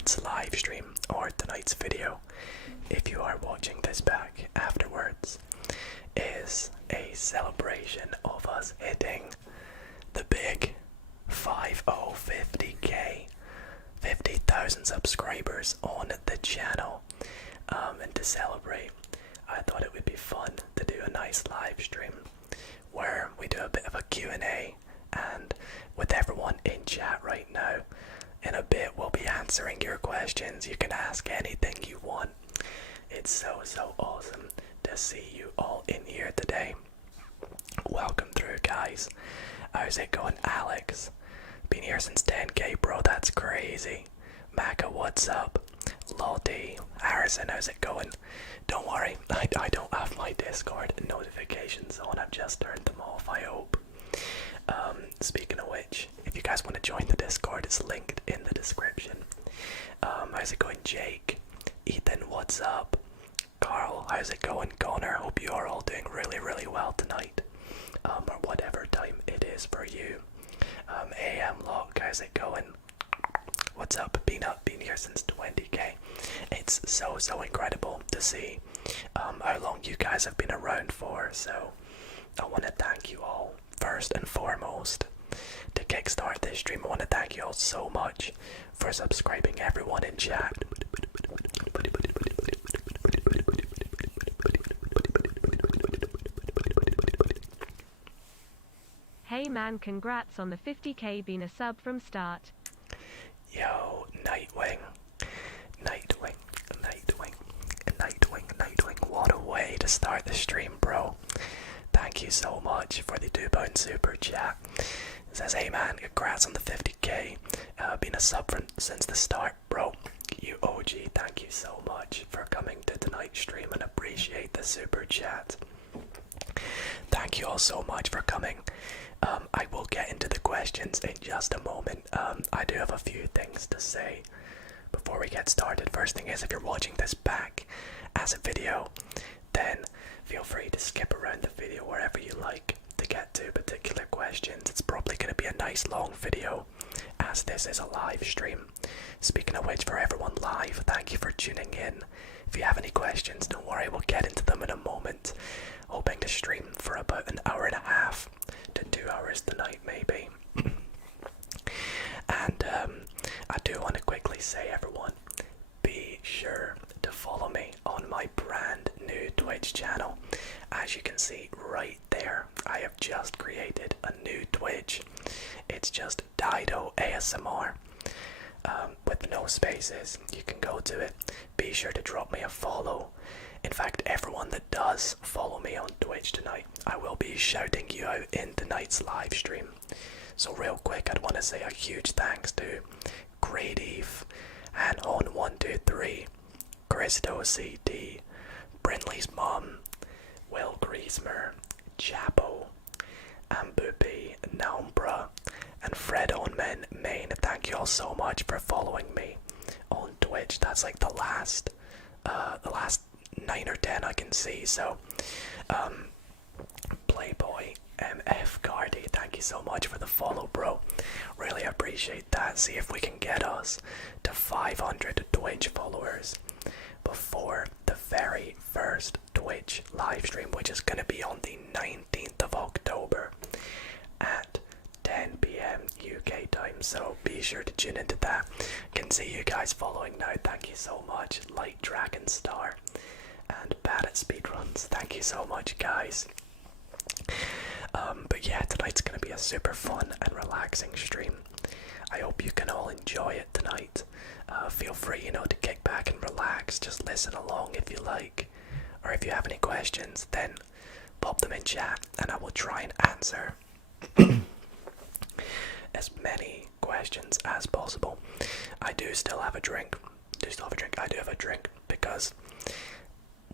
tonight's live stream or tonight's video, if you are watching this back afterwards, is a celebration of us hitting the big 50k 50,000 subscribers on the channel. And to celebrate, I thought it would be fun to do a nice live stream where we do a bit of a Q&A, and with everyone in chat right now, in a bit we'll be answering your questions. You can ask anything you want. It's so awesome to see you all in here today. Welcome through, guys. How's it going, Alex? Been here since 10k, bro, that's crazy. Maka, what's up? Lottie, Harrison, how's it going? Don't worry, I don't have my Discord notifications on, I've just turned them off, I hope. Speaking of which, if you guys want to join the Discord, it's linked in the description. How's it going, Jake? Ethan, what's up? Carl, how's it going? Connor, hope you are all doing really well tonight. Or whatever time it is for you. AM Lock, how's it going? What's up? Been here since 20k. It's so incredible to see how long you guys have been around for, so I want to thank you all first and foremost. To kickstart this stream, I want to thank you all so much for subscribing, everyone in chat. Hey man, congrats on the 50k being a sub from start. Yo, Nightwing, what a way to start the stream, bro. Thank you so much for the £2 super chat. It says, hey man, congrats on the 50k, been a sub since the start, bro. You OG, thank you so much for coming to tonight's stream and appreciate the super chat. Thank you all so much for coming. I will get into the questions in just a moment. I do have a few things to say before we get started. First thing is, if you're watching this back as a video, then feel free to skip around the video wherever you like to get to particular questions. It's probably going to be a nice long video, as this is a live stream. Speaking of which, for everyone live, thank you for tuning in. If you have any questions, don't worry, we'll get into them in a moment. Hoping to stream for about an hour and a half to 2 hours tonight, maybe. And I do want to quickly say, everyone, be sure to follow me on my brand new Twitch channel. As you can see right there, I have just created a new Twitch. It's just Dido ASMR. With no spaces. You can go to it. Be sure to drop me a follow. In fact, everyone that does follow me on Twitch tonight, I will be shouting you out in tonight's live stream. So real quick, I'd want to say a huge thanks to Great Eve, and On123, Christo CD, Brindley's mom, Will Griezmer, Chapo, Ambupi, Naumbra, and Fred Onman Main. Thank you all so much for following me on Twitch. That's like the last 9 or 10 I can see. So Playboy MF Gardy, thank you so much for the follow, bro. Really appreciate that. See if we can get us to 500 Twitch followers before the very first Twitch live stream, which is going to be on the 19th of October at 10 p.m. UK time, so be sure to tune into that. Can see you guys following now, thank you so much. Light Dragon Star and Bad at Speedruns, thank you so much, guys. But yeah, tonight's gonna be a super fun and relaxing stream. I hope you can all enjoy it tonight. Feel free, to kick back and relax, just listen along if you like, or if you have any questions, then pop them in chat and I will try and answer as many questions as possible. I do still have a drink. I do have a drink because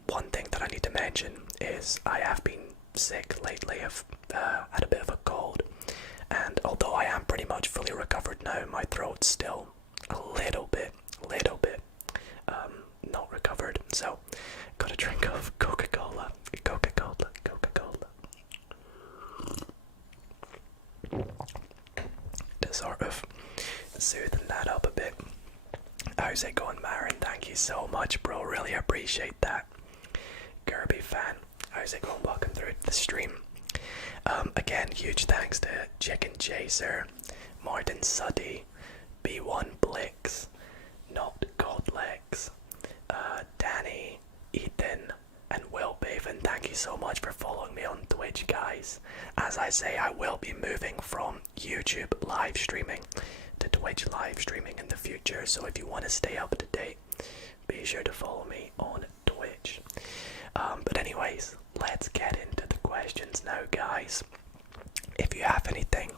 one thing that I need to mention is I have been sick lately. I've had a bit of a cold, and although I am pretty much fully recovered now, my throat's still a little bit not recovered. So got a drink of Coca-Cola to sort of soothe that up a bit. How's it going, Marin? Thank you so much, bro. Really appreciate that. Kirby fan, how's it going? Welcome through the stream. Again, huge thanks to Chicken Chaser, Martin Suddy, B1 Blix, Not Godlex, Danny, Ethan, and Will Baven. Thank you so much for following me on Twitch, guys. As I say, I will be moving from YouTube live streaming to Twitch live streaming in the future, so if you want to stay up to date, be sure to follow me on Twitch. But anyways, let's get into the questions now, guys. If you have anything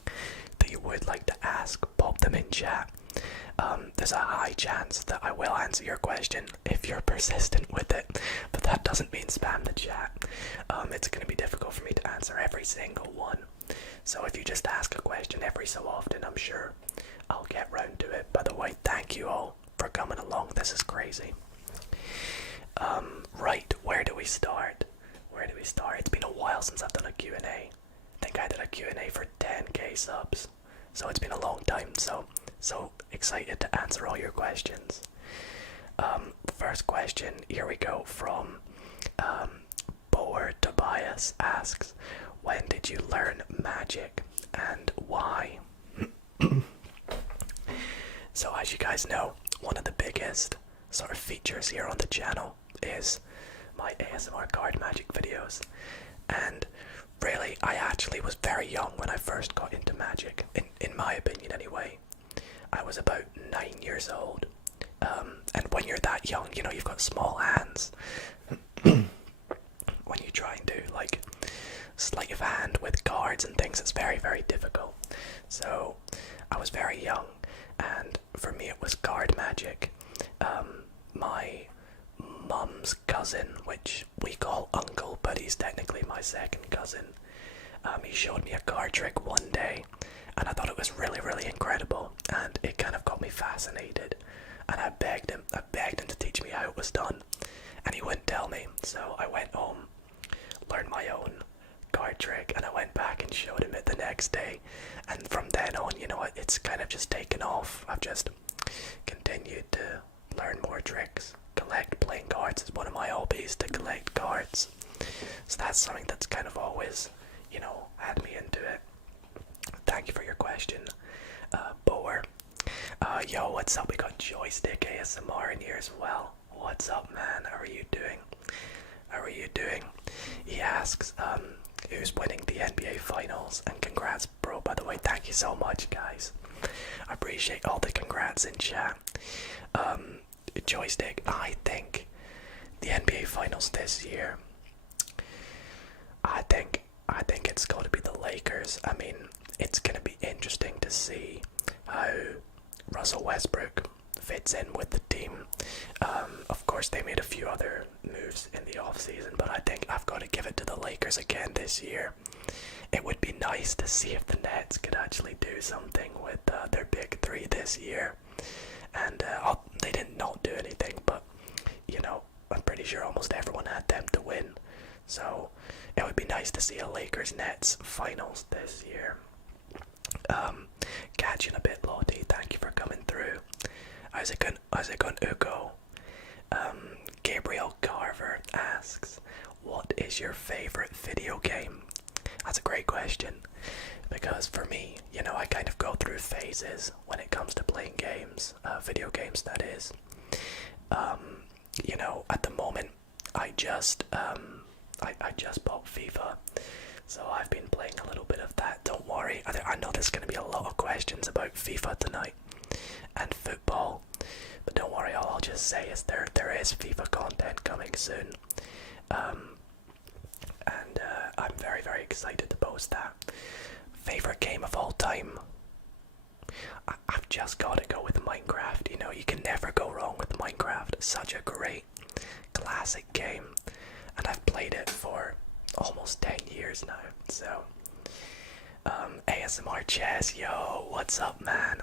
that you would like to ask, pop them in chat. There's a high chance that I will answer your question if you're persistent with it, but that doesn't mean spam the chat. It's going to be difficult for me to answer every single one. So if you just ask a question every so often, I'm sure I'll get round to it. By the way, thank you all for coming along. This is crazy. Right, where do we start? It's been a while since I've done a Q&A. I think I did a Q&A for 10k subs. So it's been a long time, so excited to answer all your questions. The first question, here we go, from Boer Tobias asks, when did you learn magic and why? So as you guys know, one of the biggest sort of features here on the channel is my ASMR card magic videos, and really I actually was very young when I first got into magic, in my opinion anyway. I was about 9 years old, and when you're that young, you know, you've got small hands. When you try and do like sleight of hand with cards and things, it's very, very difficult. So I was very young, and for me it was card magic. My mum's cousin, which we call uncle, but he's technically my second cousin, he showed me a card trick one day, and I thought it was really, really incredible, and it kind of got me fascinated, and I begged him to teach me how it was done, and he wouldn't tell me. So I went home, learned my own card trick, and I went back and showed him it the next day, and from then on, you know, it's kind of just taken off. I've just continued to learn more tricks. Playing cards is one of my hobbies, to collect cards, so that's something that's kind of always, you know, had me into it. Thank you for your question, Boer. Yo, what's up? We got Joystick ASMR in here as well. What's up, man? How are you doing? He asks, who's winning the NBA Finals? And congrats, bro, by the way. Thank you so much, guys. I appreciate all the congrats in chat. Joystick, I think the NBA Finals this year, I think it's got to be the Lakers. I mean, it's going to be interesting to see how Russell Westbrook fits in with the team. Of course, they made a few other moves in the offseason, but I think I've got to give it to the Lakers again this year. It would be nice to see if the Nets could actually do something with their big three this year. And they did not do anything, but, you know, I'm pretty sure almost everyone had them to win. So it would be nice to see a Lakers-Nets finals this year. Catch you in a bit, Lottie. Thank you for coming through. How's it going, Ugo? Gabriel Carver asks, what is your favorite video game? That's a great question, because for me, you know, I kind of go through phases when it comes to playing games, video games that is. You know, at the moment, I just bought FIFA, so I've been playing a little bit of that. Don't worry, I know there's going to be a lot of questions about FIFA tonight and football, but don't worry, all I'll just say is there is FIFA content coming soon, and I'm very, very excited to post that. Favorite game of all time? I've just got to go with Minecraft. You know, you can never go wrong with Minecraft. Such a great classic game, and I've played it for almost 10 years now. So ASMR Chess, yo, what's up, man?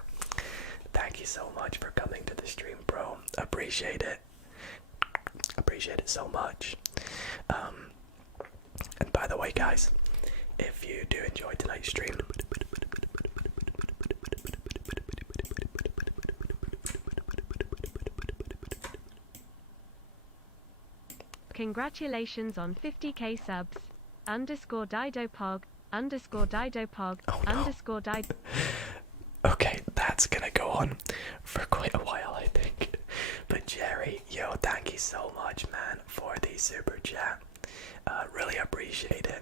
Thank you so much for coming to the stream, bro. Appreciate it so much. And by the way, guys, if you do enjoy tonight's stream, Congratulations on 50k subs. Underscore Didopog. Underscore Didopog. Oh, no. Underscore Dido. Okay, that's gonna go on for quite a while, I think. But Jerry, yo, thank you so much, man, for the super chat. Really appreciate it.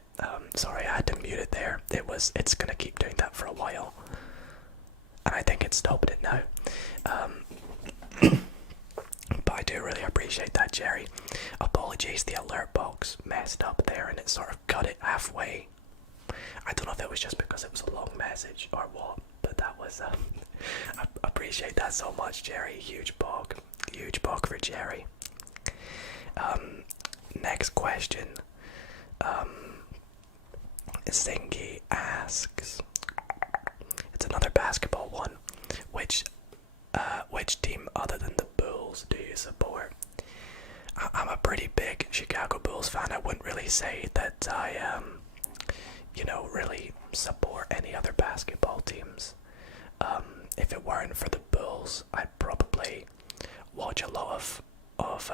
Sorry I had to mute it there. It's gonna keep doing that for a while. And I think it stopped it now. But I do really appreciate that, Jerry. Apologies, the alert box messed up there and it sort of cut it halfway. I don't know if it was just because it was a long message or what, but that was, I appreciate that so much, Jerry. Huge bog for Jerry. Next question. Zingy asks, it's another basketball one. Which team other than the Bulls do you support? I'm a pretty big Chicago Bulls fan. I wouldn't really say that I really support any other basketball teams. If it weren't for the Bulls, I'd probably watch a lot of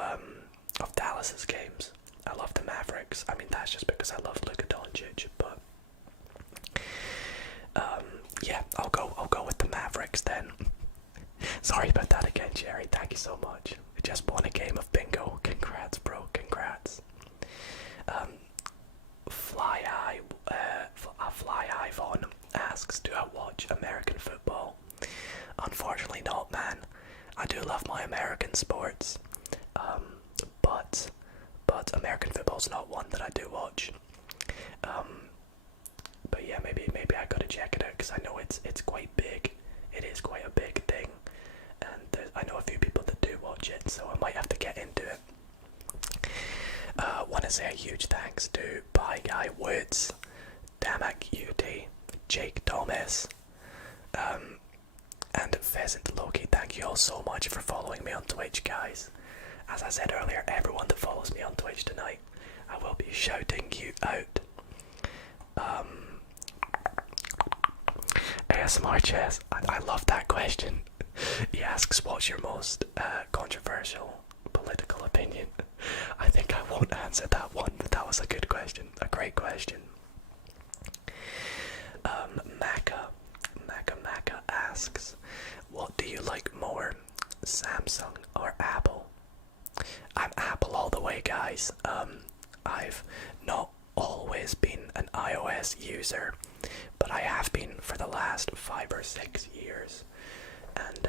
Dallas's games. I love the Mavericks. I mean, that's just because I love Luka Doncic, but yeah, I'll go with the Mavericks then. Sorry about that again, Jerry. Thank you so much. I just won a game of bingo. Congrats, bro. Congrats. Fly Ivon asks, do I watch American football? Unfortunately not, man. I do love my American sports, but American football's not one that I do watch. But yeah, maybe I gotta check it out because I know it's quite big. It is quite a big thing, and I know a few people that do watch it, so I might have to get into it. Want to say a huge thanks to Pie Guy Woods, Damak Yeti, Jake Thomas, and Pheasant Loki. Thank you all so much for following me on Twitch, guys. As I said earlier, everyone that follows me on Twitch tonight, I will be shouting you out. ASMR Chess, I love that question. He asks, what's your most controversial political opinion? I think I won't answer that one, but that was a good question, a great question. Maka asks, what do you like more, Samsung or Apple? I'm Apple all the way, guys. I've not always been an iOS user, but I have been for the last 5 or 6 years, and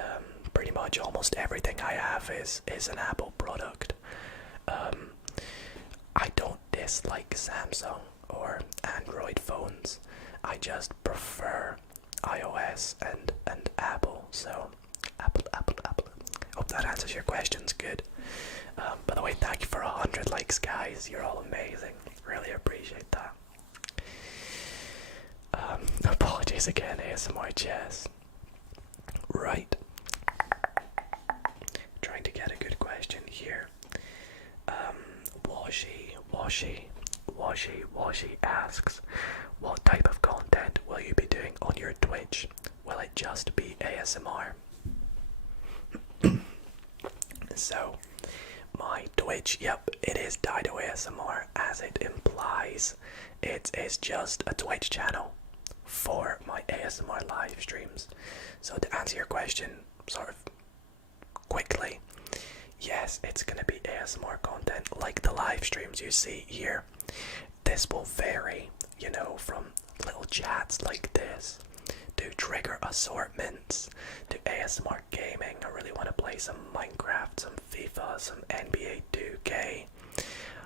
pretty much almost everything I have is an Apple product. I don't dislike Samsung or Android phones. I just prefer iOS and Apple. So Apple. Hope that answers your questions good. By the way, thank you for 100 likes, guys. You're all amazing. Really appreciate that. Apologies again, ASMR Chess. Right. Trying to get a good question here. Washi asks, what type of content will you be doing on your Twitch? Will it just be ASMR? So, my Twitch, yep, it is Dido ASMR, as it implies. It is just a Twitch channel for my ASMR live streams. So to answer your question sort of quickly, yes, it's going to be ASMR content like the live streams you see here. This will vary, from little chats like this to trigger assortments to ASMR gaming. I really want to play some Minecraft, some FIFA, some NBA 2K,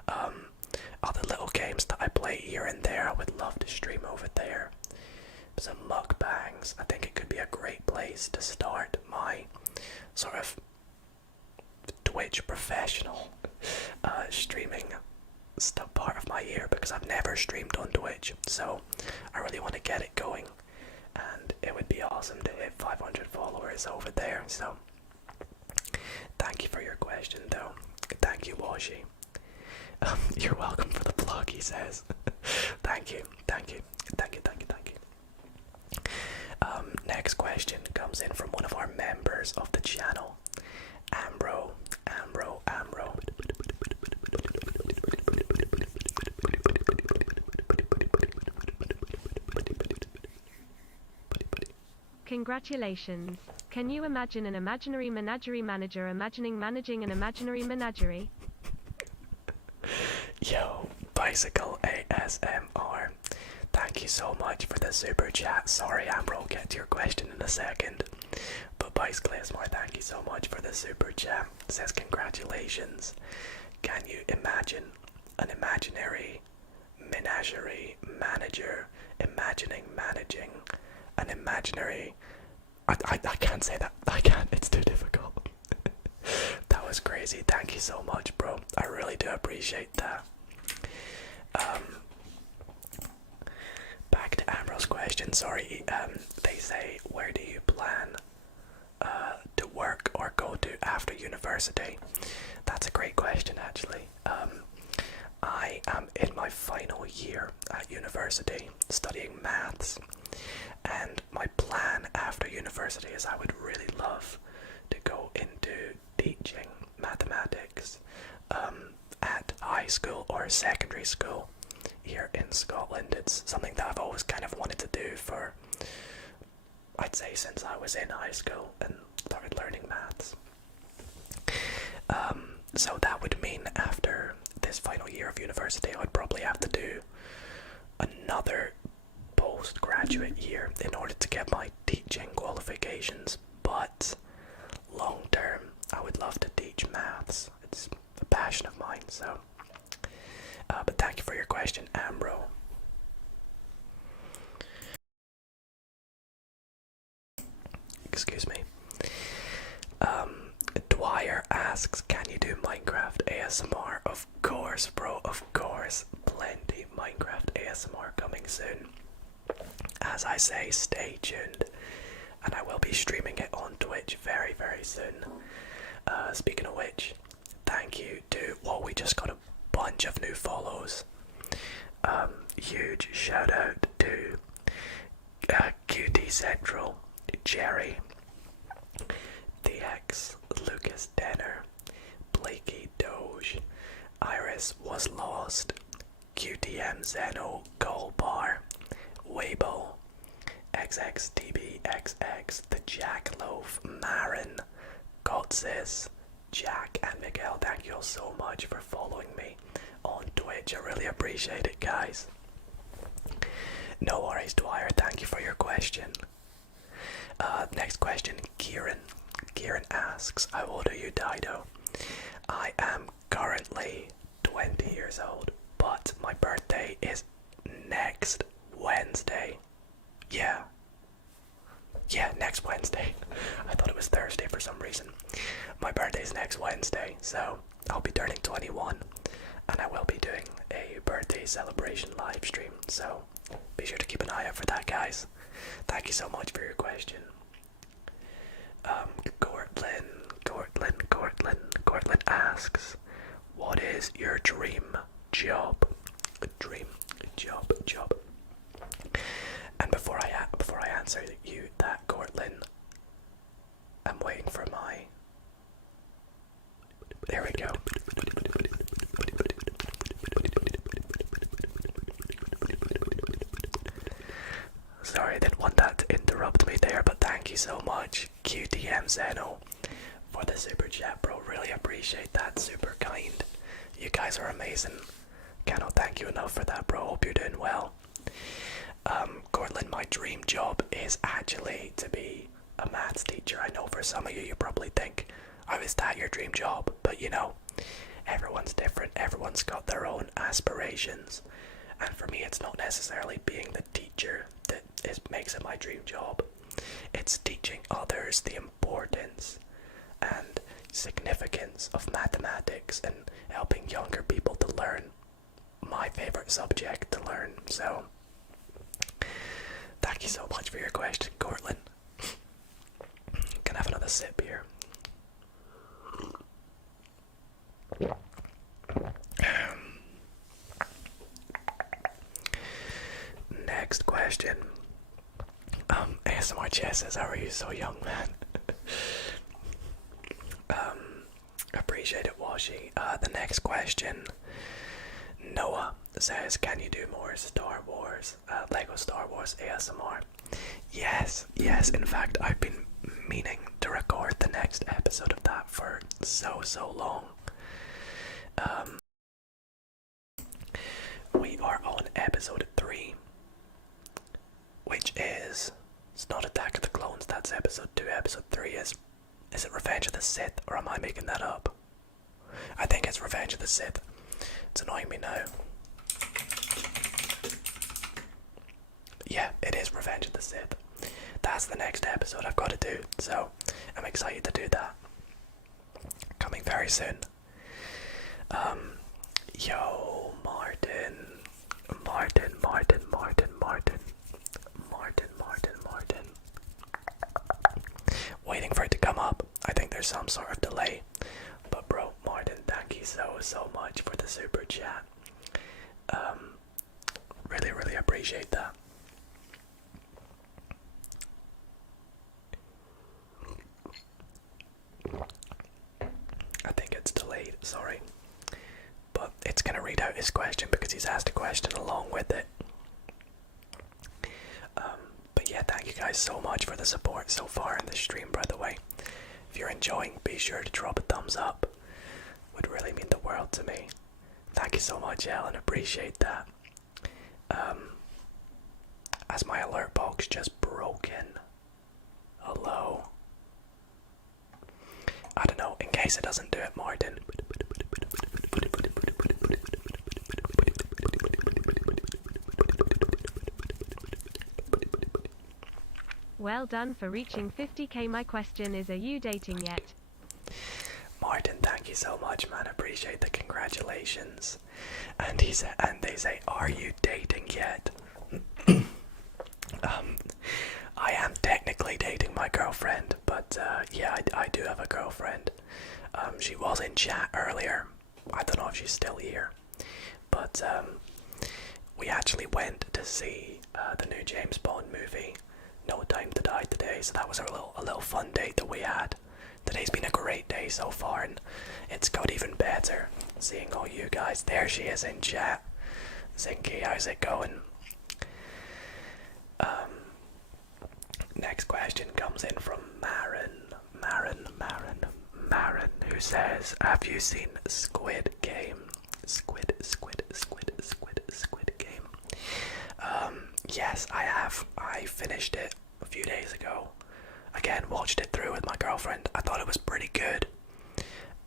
other little games that I play here and there. I would love to stream over there. Some mukbangs. I think it could be a great place to start my sort of Twitch professional streaming part of my year, because I've never streamed on Twitch, so I really want to get it going, and it would be awesome to hit 500 followers over there. So thank you for your question, though. Thank you, Washi. You're welcome for the plug, he says. Thank you. Next question comes in from one of our members of the channel, Ambro. Congratulations. Can you imagine an imaginary menagerie manager imagining managing an imaginary menagerie? Yo, Bicycle ASMR. Thank you so much for the super chat. Sorry, Amber, I'll get to your question in a second. But Bicycle ASMR, thank you so much for the super chat. It says congratulations. Can you imagine an imaginary menagerie manager imagining managing an imaginary... I can't say that. I can't. It's too difficult. That was crazy. Thank you so much, bro. I really do appreciate that. Back to Amro's question. Sorry. They say, where do you plan to work or go to after university? That's a great question, actually. I am in my final year at university studying maths, and my plan after university is I would really love to go into teaching mathematics at high school or secondary school here in Scotland. It's something that I've always kind of wanted to do for, I'd say, since I was in high school and started learning maths. So that would mean after this final year of university, I would probably have to do another postgraduate year in order to get my teaching qualifications. But long term, I would love to teach maths. It's a passion of mine. So, but thank you for your question, Ambro. Excuse me. Dwyer asks, can you do Minecraft ASMR? Of course, bro, of course. Plenty Minecraft ASMR coming soon. As I say, stay tuned. And I will be streaming it on Twitch very, very soon. Speaking of which, thank you to, well, we just got a bunch of new follows. Huge shout out to QT Central, Jerry, DX, Lucas Denner, Blakey Doge, Iris Was Lost, QTM Zeno Goldbar, Weibo, XXTBXX, The Jackloaf, Marin, Godsis, Jack, and Miguel. Thank you all so much for following me on Twitch. I really appreciate it, guys. No worries, Dwyer. Thank you for your question. Next question, Kieran. Kieran asks, how old are you, Dido? I am currently 20 years old, but my birthday is next Wednesday. Yeah, next Wednesday. I thought it was Thursday for some reason. My birthday's next Wednesday, so I'll be turning 21, and I will be doing a birthday celebration live stream, so be sure to keep an eye out for that, guys. Thank you so much for your question. Cortland asks, what is your dream job? Dream job. And before I answer you that, Cortland, I'm waiting for my... There we go. Sorry, I didn't want that to interrupt me there, but thank you so much, QTM Zeno, for the super chat, bro. Really appreciate that. Super kind. You guys are amazing. Cannot thank you enough for that, bro. Hope you're doing well. Cortland, my dream job is actually to be a maths teacher. I know for some of you, you probably think, oh, is that your dream job? But you know, everyone's different. Everyone's got their own aspirations. And for me, it's not necessarily being the teacher that makes it my dream job. It's teaching others the importance and significance of mathematics and helping younger people to learn my favorite subject to learn. So, thank you so much for your question, Cortland. Can I have another sip here? Next question. ASMR Chess says, how are you so young, man? Appreciate it, Washi. The next question. Noah says, can you do more Star Wars, Lego Star Wars ASMR? Yes, yes. In fact, I've been meaning to record the next episode of that for so long. We are on episode 3, which is, it's not Attack of the Clones, that's episode 2. Episode 3 is it Revenge of the Sith, or am I making that up? I think it's Revenge of the Sith. It's annoying me now. Yeah, it is Revenge of the Sith. That's the next episode I've got to do, so I'm excited to do that. Coming very soon. Yo, Martin. Waiting for it to come up. I think there's some sort of delay. But bro, Martin, thank you so much for the super chat. Really appreciate that. I think it's delayed, sorry. But it's gonna read out his question because he's asked a question along with it. But yeah, thank you guys so much for the support so far in the stream, by the way. If you're enjoying, be sure to drop a thumbs up. Would really mean the world to me. Thank you so much, Ellen, appreciate that. Has my alert box just broken? Hello? I don't know, in case it doesn't do it, Martin. Well done for reaching 50k. My question is, are you dating yet? Martin, thank you so much, man. Appreciate the congratulations. And they say, are you dating yet? I am technically dating my girlfriend, but yeah, I do have a girlfriend. She was in chat earlier. I don't know if she's still here, but we actually went to see the new James Bond movie, No Time to Die, today. So that was a little fun date that we had. Today's been a great day so far, and it's got even better seeing all you guys. There she is in chat. Zinky, how's it going? Next question comes in from Marin, who says, have you seen Squid Game? Squid Game. Yes, I have. I finished it a few days ago. Again, watched it through with my girlfriend. I thought it was pretty good.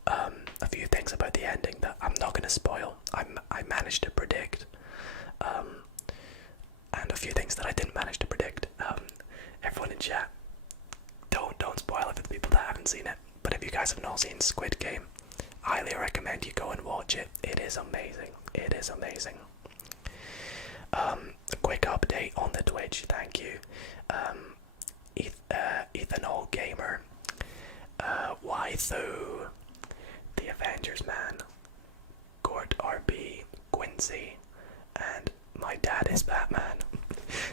A few things about the ending that I'm not going to spoil. I managed to predict. And a few things that I didn't manage to predict. Everyone in chat, don't spoil it for the people that haven't seen it. But if you guys have not seen Squid Game, I highly recommend you go and watch it. It is amazing. It is amazing. A quick update on the Twitch, thank you. Ethanol Gamer, Wythu, The Avengers Man, Gort RB, Quincy, and my dad is Batman.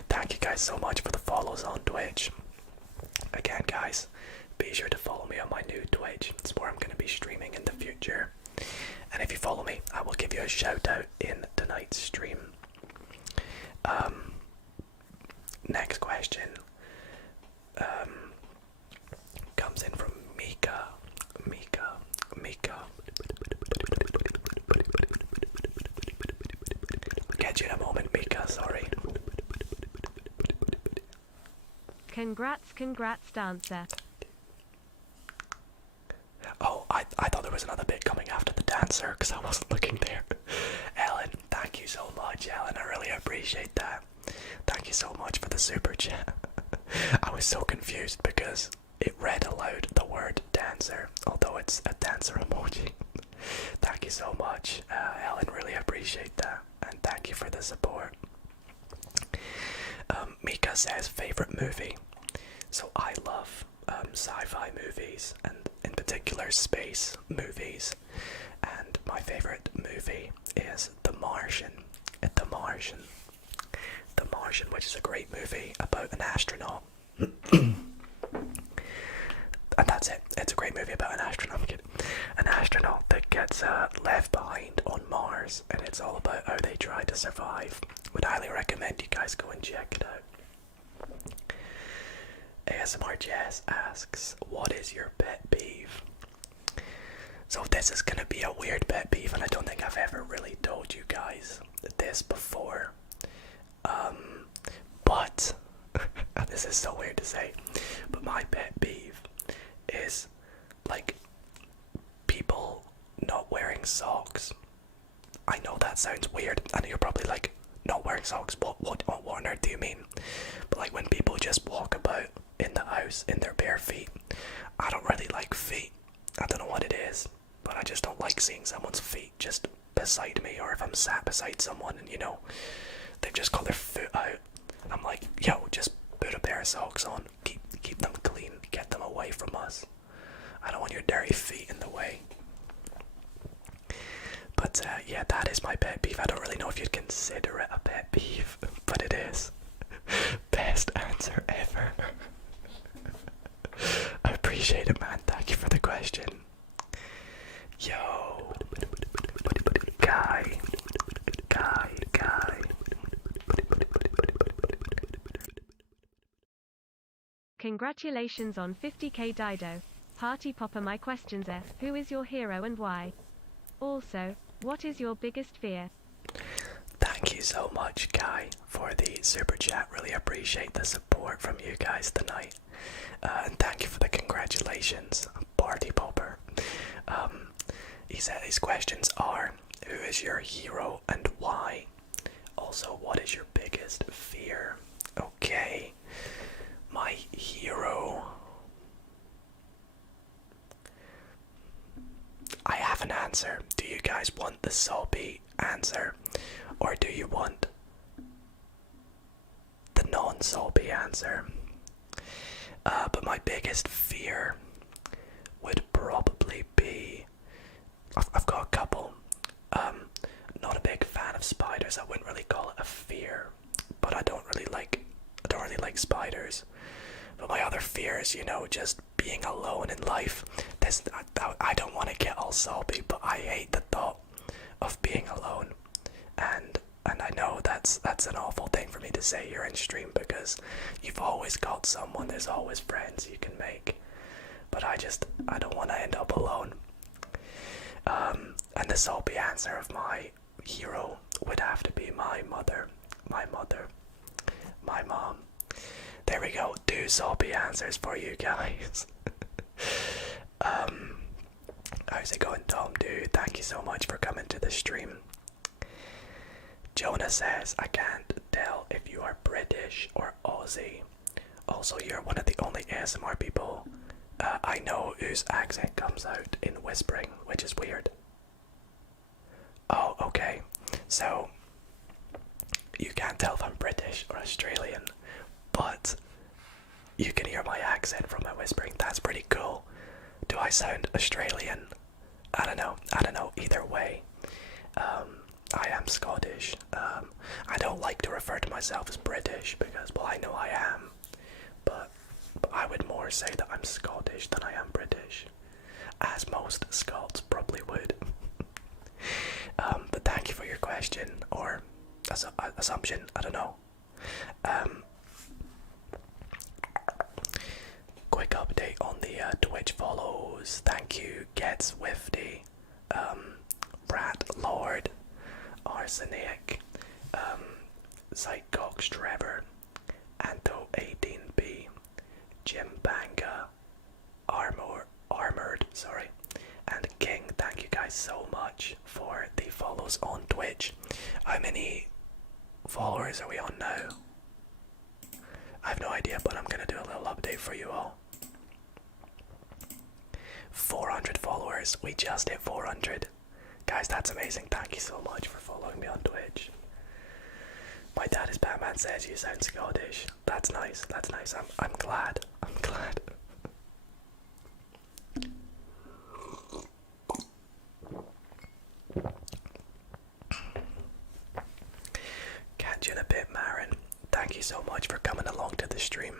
Thank you guys so much for the follows on Twitch. Again, guys, be sure to follow me on my new Twitch. It's where I'm going to be streaming in the future. And if you follow me, I will give you a shout out in tonight's stream. Next question comes in from Mika. I'll get you in a moment, Mika, sorry. Congrats, dancer. Oh, I thought there was another bit coming after the dancer because I wasn't looking there. Ellen, thank you so much, Ellen. I really appreciate that. Thank you so much for the super chat. I was so confused because it read aloud the word dancer, although it's a dancer emoji. Thank you so much, Ellen. Really appreciate that, and thank you for the support. Mika says favorite movie. So I love sci-fi movies, and in particular space movies. And my favorite movie is The Martian. The Martian, which is a great movie about an astronaut. And that's it. It's a great movie about an astronaut. An astronaut that gets left behind on Mars, and it's all about how they try to survive. Would highly recommend you guys go and check it out. ASMR Jess asks, what is your pet peeve? So this is gonna be a weird pet peeve, and I don't think I've ever really told you guys this before. But this is so weird to say, but my pet peeve is like people not wearing socks. I know that sounds weird, and you're probably like, not wearing socks, what on earth do you mean? But like when people just walk about in the house in their bare feet, I don't really like feet. I don't know what it is, but I just don't like seeing someone's feet just beside me, or if I'm sat beside someone and, you know, they've just got their foot out. I'm like, yo, just put a pair of socks on, keep them clean, get them away from us. I don't want your dirty feet in the way. But yeah, that is my pet peeve. I don't really know if you'd consider it a pet peeve, but it is. Best answer ever. I appreciate it, man. Thank you for the question. Yo, guy. Congratulations on 50k Dido. Party popper. My questions are, who is your hero and why? Also, what is your biggest fear? Thank you so much, Guy, for the super chat. Really appreciate the support from you guys tonight. And thank you for the congratulations, Party Popper. He said his questions are, who is your hero and why? Also, what is your biggest fear? Okay, my hero. I have an answer. Do you guys want the sobby answer, or do you want the non-sobby answer? But my biggest fear would probably be, I've got a couple. Not a big fan of spiders. I wouldn't really call it a fear, but I don't really like spiders. But my other fear is, you know, just being alone in life. I don't want to get all sobby, but I hate the thought of being alone. And I know that's an awful thing for me to say here in stream, because you've always got someone, there's always friends you can make. But I don't want to end up alone. And the sobby answer of my hero would have to be my mother. My mom. There we go, 2 sobby answers for you guys. How's it going, Tom, dude? Thank you so much for coming to the stream. Jonah says, I can't tell if you are British or Aussie. Also, you're one of the only ASMR people I know whose accent comes out in whispering, which is weird. Oh, okay. So, you can't tell if I'm British or Australian, but you can hear my accent from my whispering. That's pretty cool. Do I sound Australian? I don't know. Either way, I am Scottish. I don't like to refer to myself as British because, well, I know I am, but I would more say that I'm Scottish than I am British, as most Scots probably would. But thank you for your question, or assumption, I don't know. Quick update on the Twitch follows. Thank you, Gets Wifty, Rat Lord, Arsenic, Psychox Trevor, Anto18B, Jim Banga, Armored, and King. Thank you guys so much for the follows on Twitch. How many followers are we on now? I have no idea, but I'm gonna do a little update for you all. 400 followers. We just hit 400. Guys, that's amazing. Thank you so much for following me on Twitch. My dad is Batman says you sound Scottish. That's nice. I'm glad. Catch you in a bit, Marin. Thank you so much for coming along to the stream.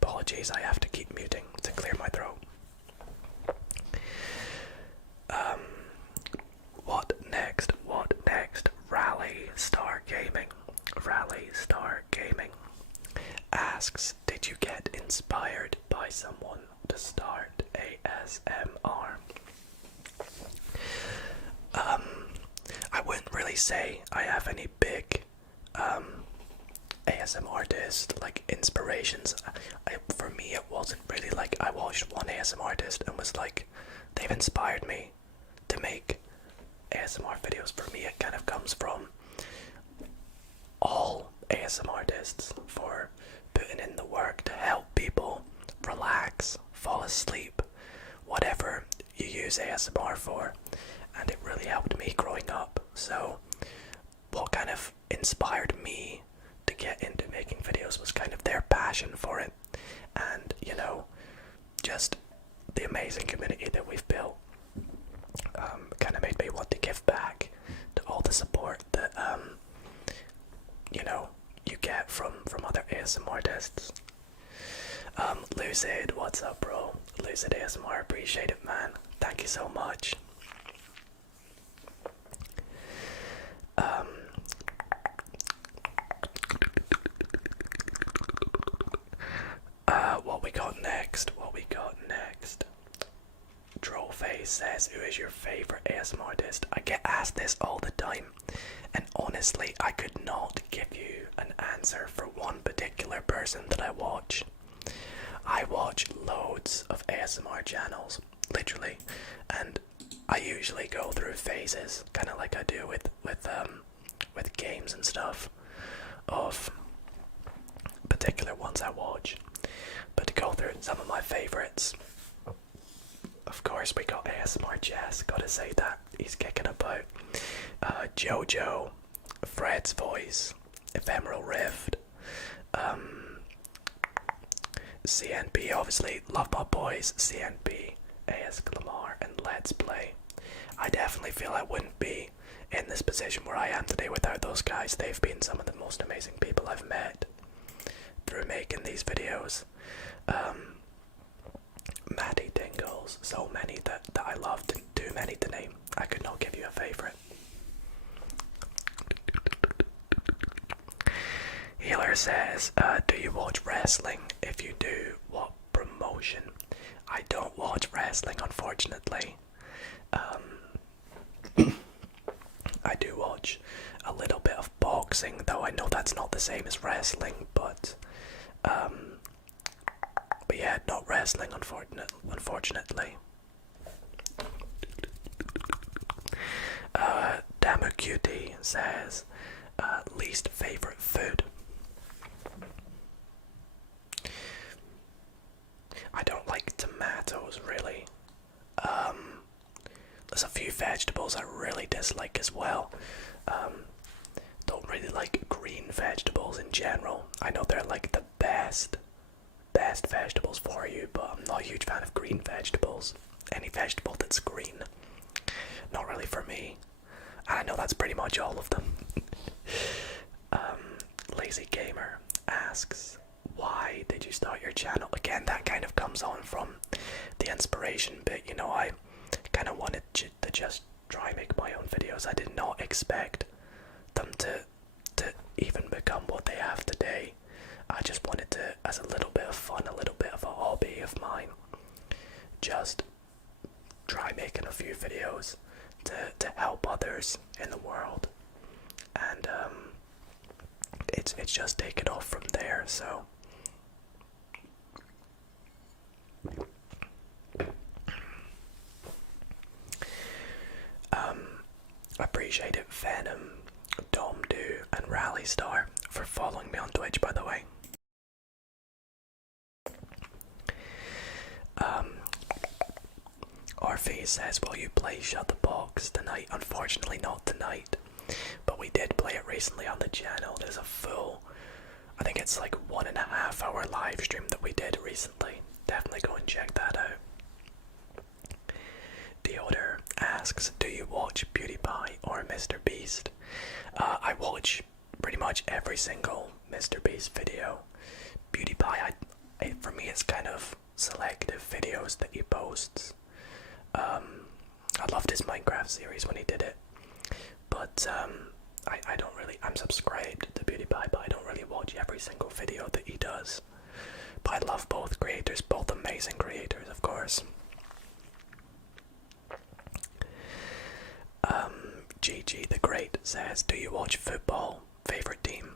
Apologies, I have to keep muting to clear my throat. What next? Rally Star Gaming. inspired by someone to start ASMR? I wouldn't really say I have any big ASMR artist like inspirations. For me, it wasn't really like I watched one ASMR artist and was like, they've inspired me to make ASMR videos. For me, it kind of comes from all ASMR artists for putting in the work to help people relax, fall asleep, whatever you use ASMR for. And it really helped me growing up. So what kind of inspired me to get into making videos was kind of their passion for it, and you know, just the amazing community that we've built. Kind of made me want to give back to all the support that you know, you get from other ASMR artists. Lucid, what's up, bro? Lucid ASMR, appreciate it, man. Thank you so much. What we got next? Trollface says, who is your favourite ASMR artist? I get asked this all the time, and honestly, I could not give you an answer for one particular person that I watch. I watch loads of ASMR channels, literally, and I usually go through phases, kind of like I do with games and stuff, of particular ones I watch. But to go through some of my favourites, of course we got ASMR Jess, gotta say that, he's kicking about. Jojo, Fred's Voice, Ephemeral Rift, CNP, obviously, love my boys, CNP, AS Glamar, and Let's Play. I definitely feel I wouldn't be in this position where I am today without those guys. They've been some of the most amazing people I've met through making these videos. Maddie Dingles, so many that I love, too many to name. I could not give you a favourite. Healer says, do you watch wrestling? If you do, what promotion? I don't watch wrestling, unfortunately. I do watch a little bit of boxing, though I know that's not the same as wrestling, but yeah, not wrestling, unfortunately. Damucutie says, least favourite food. I don't like tomatoes, really. There's a few vegetables I really dislike as well. Don't really like green vegetables in general. I know they're like the best vegetables for you, but I'm not a huge fan of green vegetables. Any vegetable that's green, not really for me. And I know that's pretty much all of them. Lazy Gamer asks, why did you start your channel? Again, that kind of comes on from the inspiration bit. You know, I kind of wanted to just try make my own videos. I did not expect them to even become what they have today. I just wanted to, as a little bit of fun, a little bit of a hobby of mine, just try making a few videos to help others in the world. And it's just taken off from there, so appreciate it, Venom, Domdo, and Rally Star for following me on Twitch, by the way. Orphe says, will you play Shut the Box tonight? Unfortunately not tonight, but we did play it recently on the channel. There's a full, I think it's like 1.5 hour live stream that we did recently. Definitely go and check that out. Deodor asks, do you watch PewDiePie or Mr. Beast? I watch pretty much every single Mr. Beast video. PewDiePie, for me it's kind of selective videos that he posts. I loved his Minecraft series when he did it, but I don't really, I'm subscribed to PewDiePie, but I don't really watch every single video that he does. But I love both creators, both amazing creators, of course. GG the Great says, do you watch football? Favorite team?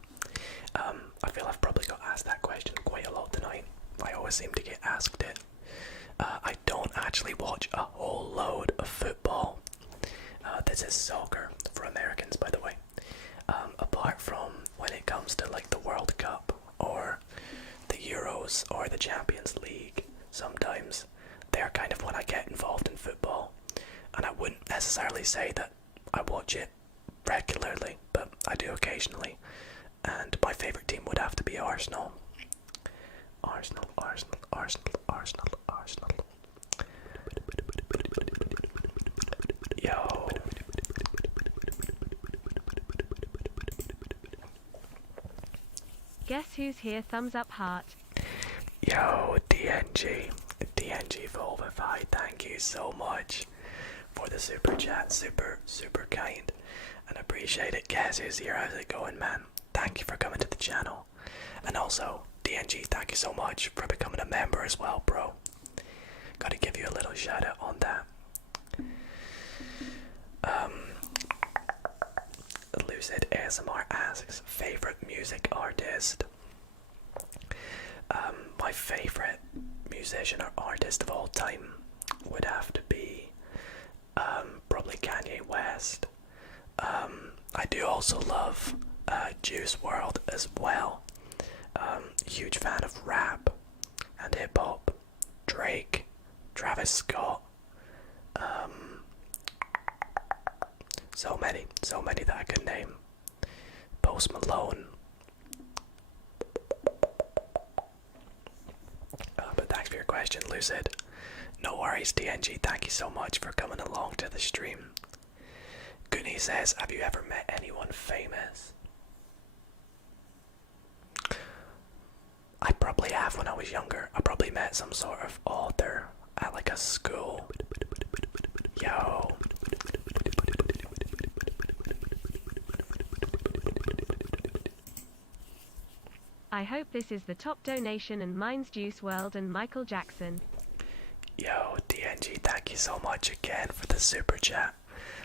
I feel I've probably got asked that question quite a lot tonight. I always seem to get asked it. I don't actually watch a whole load of football. This is soccer for Americans, by the way. Apart from when it comes to like the World Cup or the Euros or the Champions League, sometimes they're kind of when I get involved in football. And I wouldn't necessarily say that I watch it regularly, but I do occasionally. And my favourite team would have to be Arsenal. Arsenal, Arsenal, Arsenal, Arsenal, Arsenal. Yo. Guess who's here? Thumbs up heart. Yo, DNG Volvify, thank you so much for the super chat. Super kind and appreciate it. Guess who's here? How's it going, man? Thank you for coming to the channel. And also, DNG, thank you so much for becoming a member as well, bro. Gotta give you a little shout out on that. Lucid ASMR asks, favorite music artist? My favorite musician or artist of all time would have to be probably Kanye West. I do also love Juice WRLD as well. Huge fan of rap and hip hop. Drake, Travis Scott. So many that I could name. Post Malone. But thanks for your question, Lucid. No worries, TNG. Thank you so much for coming along to the stream. Goonie says, have you ever met anyone famous? I probably have when I was younger. I probably met some sort of author at like a school. Yo. I hope this is the top donation and mine's Juice WRLD and Michael Jackson. Yo, DNG, thank you so much again for the super chat.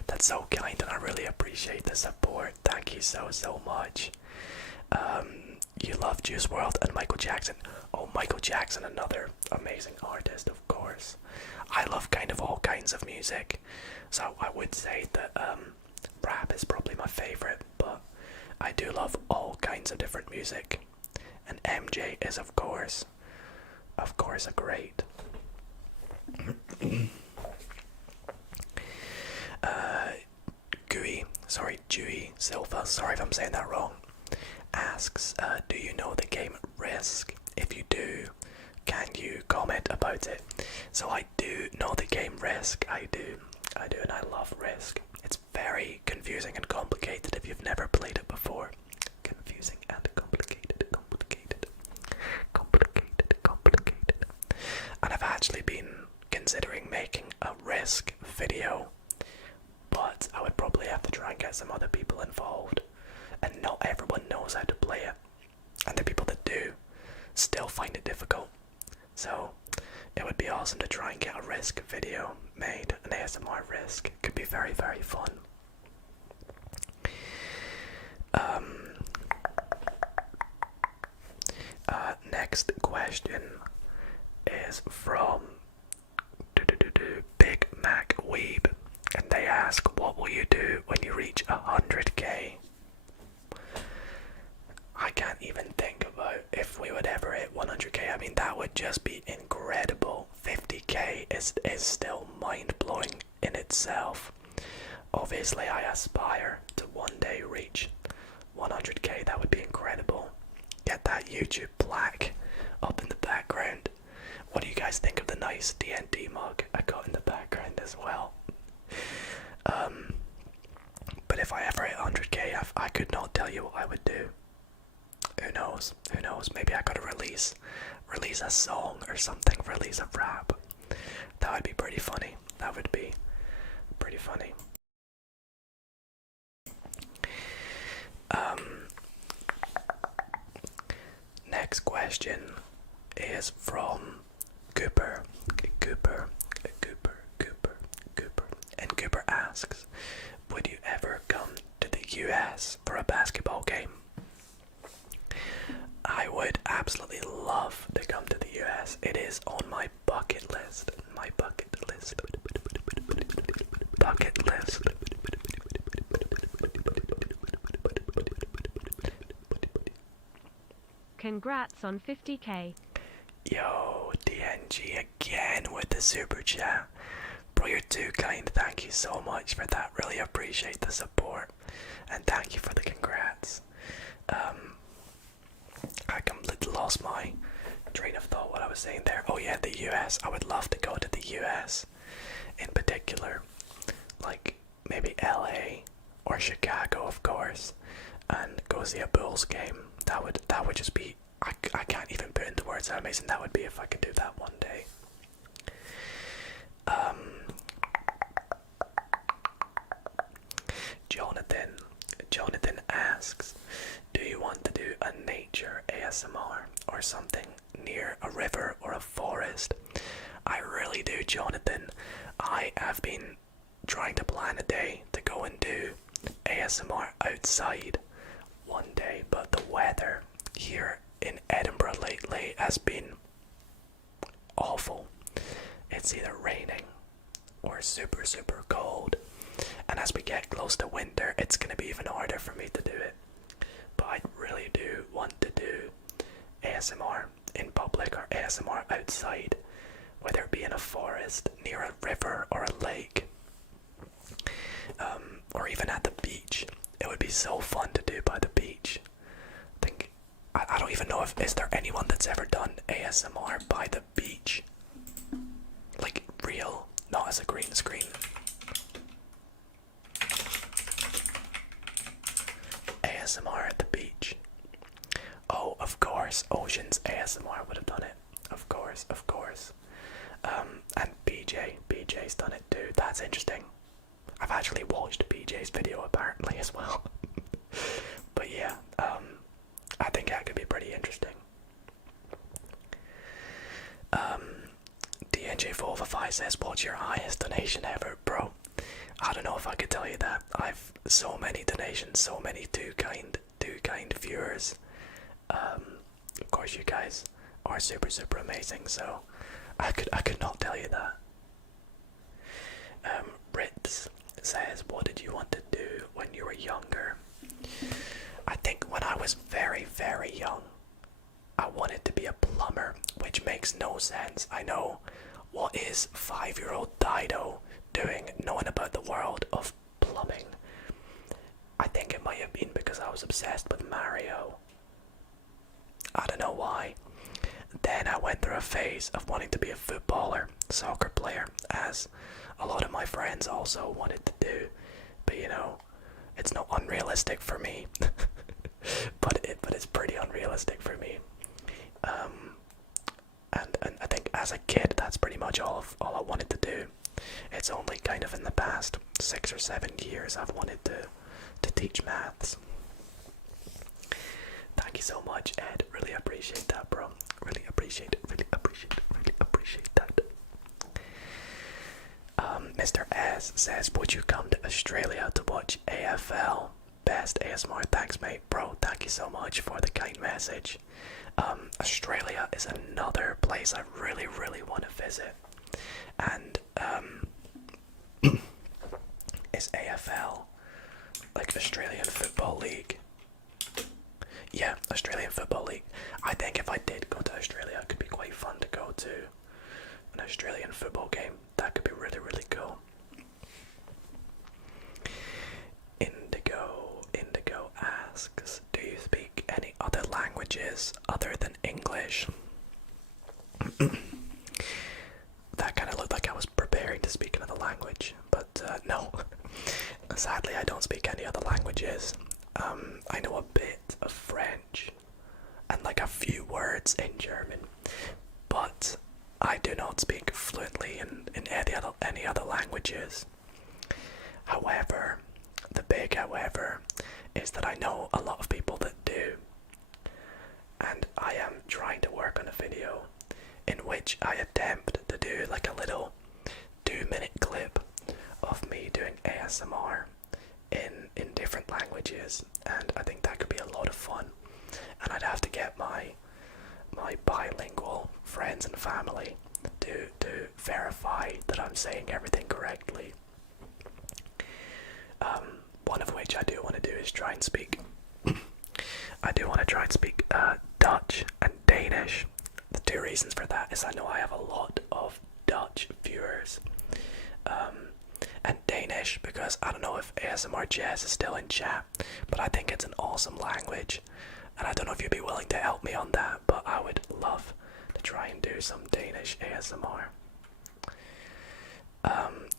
That's so kind and I really appreciate the support. Thank you so much. You love Juice WRLD and Michael Jackson. Oh, Michael Jackson, another amazing artist, of course. I love kind of all kinds of music. So I would say that rap is probably my favorite, but I do love all kinds of different music. And MJ is of course a great. Dewey Silva, sorry if I'm saying that wrong, asks, do you know the game Risk? If you do, can you comment about it? So I do know the game Risk, I do, and I love Risk. It's very confusing and complicated if you've never played it before. Confusing and complicated. And I've actually been considering making a Risk video, but I would probably have to try and get some other people involved, and not everyone knows how to play it, and the people that do still find it difficult. So it would be awesome to try and get a Risk video made, an ASMR Risk. It could be very fun. Next question is from Big Mac Weeb, and they ask, what will you do when you reach 100k? I can't even think about if we would ever hit 100k. I mean, that would just be incredible. 50k is still mind-blowing in itself. Obviously, I aspire to one day reach 100k. That would be incredible. Get that YouTube plaque up in the background. What do you guys think of the nice D&D mug I got in the background as well? But if I ever hit 100k, I could not tell you what I would do. Who knows? Maybe I could release a song or something, release a rap. That would be pretty funny. Next question is from Cooper. Cooper. And Cooper asks, would you ever come to the US for a basketball game? I would absolutely love to come to the US. It is on my bucket list. My bucket list. Bucket list. Congrats on 50k. Yo, DNG again with the super chat. Bro, you're too kind. Thank you so much for that. Really appreciate the support. And thank you for the congrats. I completely lost my train of thought what I was saying there. Oh yeah, the US. I would love to go to the US. In particular, like maybe LA or Chicago, of course, and go see a Bulls game. That would just be, I can't even put into words how amazing that would be if I could do that one day. Jonathan asks, do you want to do a nature ASMR or something near a river or a forest? I really do, Jonathan. I have been trying to plan a day to go and do ASMR outside one day, but the weather here in Edinburgh lately has been awful. It's either raining or super cold, and as we get close to winter it's going to be even harder for me to do it. But I really do want to do ASMR in public or ASMR outside, whether it be in a forest, near a river or a lake, or even at the beach. It would be so fun to do by the beach. I don't even know is there anyone that's ever done ASMR by the beach? Like real, not as a green screen. ASMR at the beach. Oh, of course, Ocean's ASMR would have done it. Of course. And BJ's done it too. That's interesting. I've actually watched BJ's video apparently as well. But yeah, I think that could be pretty interesting. DNJ455 says, what's your highest donation ever? Bro, I don't know if I could tell you that. I've so many donations, so many too kind viewers. Of course you guys are super amazing, so I could not tell you that. Ritz says, what did you want to do when you were younger? I think when I was very young, I wanted to be a plumber, which makes no sense. I know, what is 5-year-old Dido doing knowing about the world of plumbing? I think it might have been because I was obsessed with Mario. I don't know why. Then I went through a phase of wanting to be a footballer, soccer player, as a lot of my friends also wanted to do. But you know, it's not unrealistic for me. but it's pretty unrealistic for me. And I think as a kid, that's pretty much all I wanted to do. It's only kind of in the past 6 or 7 years I've wanted to teach maths. Thank you so much, Ed. Really appreciate that, bro. Really appreciate that. Mr. S says, would you come to Australia to watch AFL? Best ASMR. Thanks, mate. Bro, thank you so much for the kind message. Australia is another place I really want to visit. And is AFL like Australian Football League? Yeah, Australian Football League. I think if I did go to Australia, it could be quite fun to go to an Australian football game. That could be really cool. Indigo asks, do you speak any other languages other than English? That kind of looked like I was preparing to speak another language, but no. Sadly, I don't speak any other languages. I know a bit of French and like a few words in German, but I do not speak fluently in any other languages. However, the big however is that I know a lot of people that do. and I am trying to work on a video in which I attempt to do like a little 2-minute clip of me doing ASMR in different languages, and I think that could be a lot of fun. And I'd have to get my bilingual friends and family to verify that I'm saying everything correctly. One of which I do want to do is try and speak. I do want to try and speak Dutch and Danish. The two reasons for that is I know I have a lot of Dutch viewers. And Danish, because I don't know if ASMR Jazz is still in chat, but I think it's an awesome language. And I don't know if you'd be willing to help me on that, but I would love to try and do some Danish ASMR.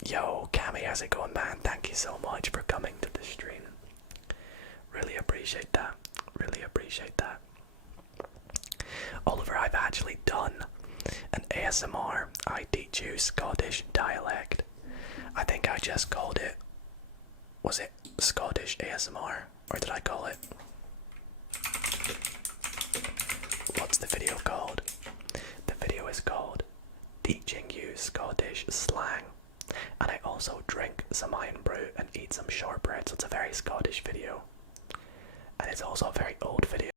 Yo, Cammy, how's it going, man? Thank you so much for coming to the stream. Really appreciate that. Really appreciate that. Oliver, I've actually done an ASMR I teach you Scottish dialect. I think I just called it, was it Scottish ASMR? Or did I call it? What's the video called? The video is called Teaching You Scottish Slang. And I also drink some iron brew and eat some shortbread, so it's a very Scottish video. And it's also a very old video.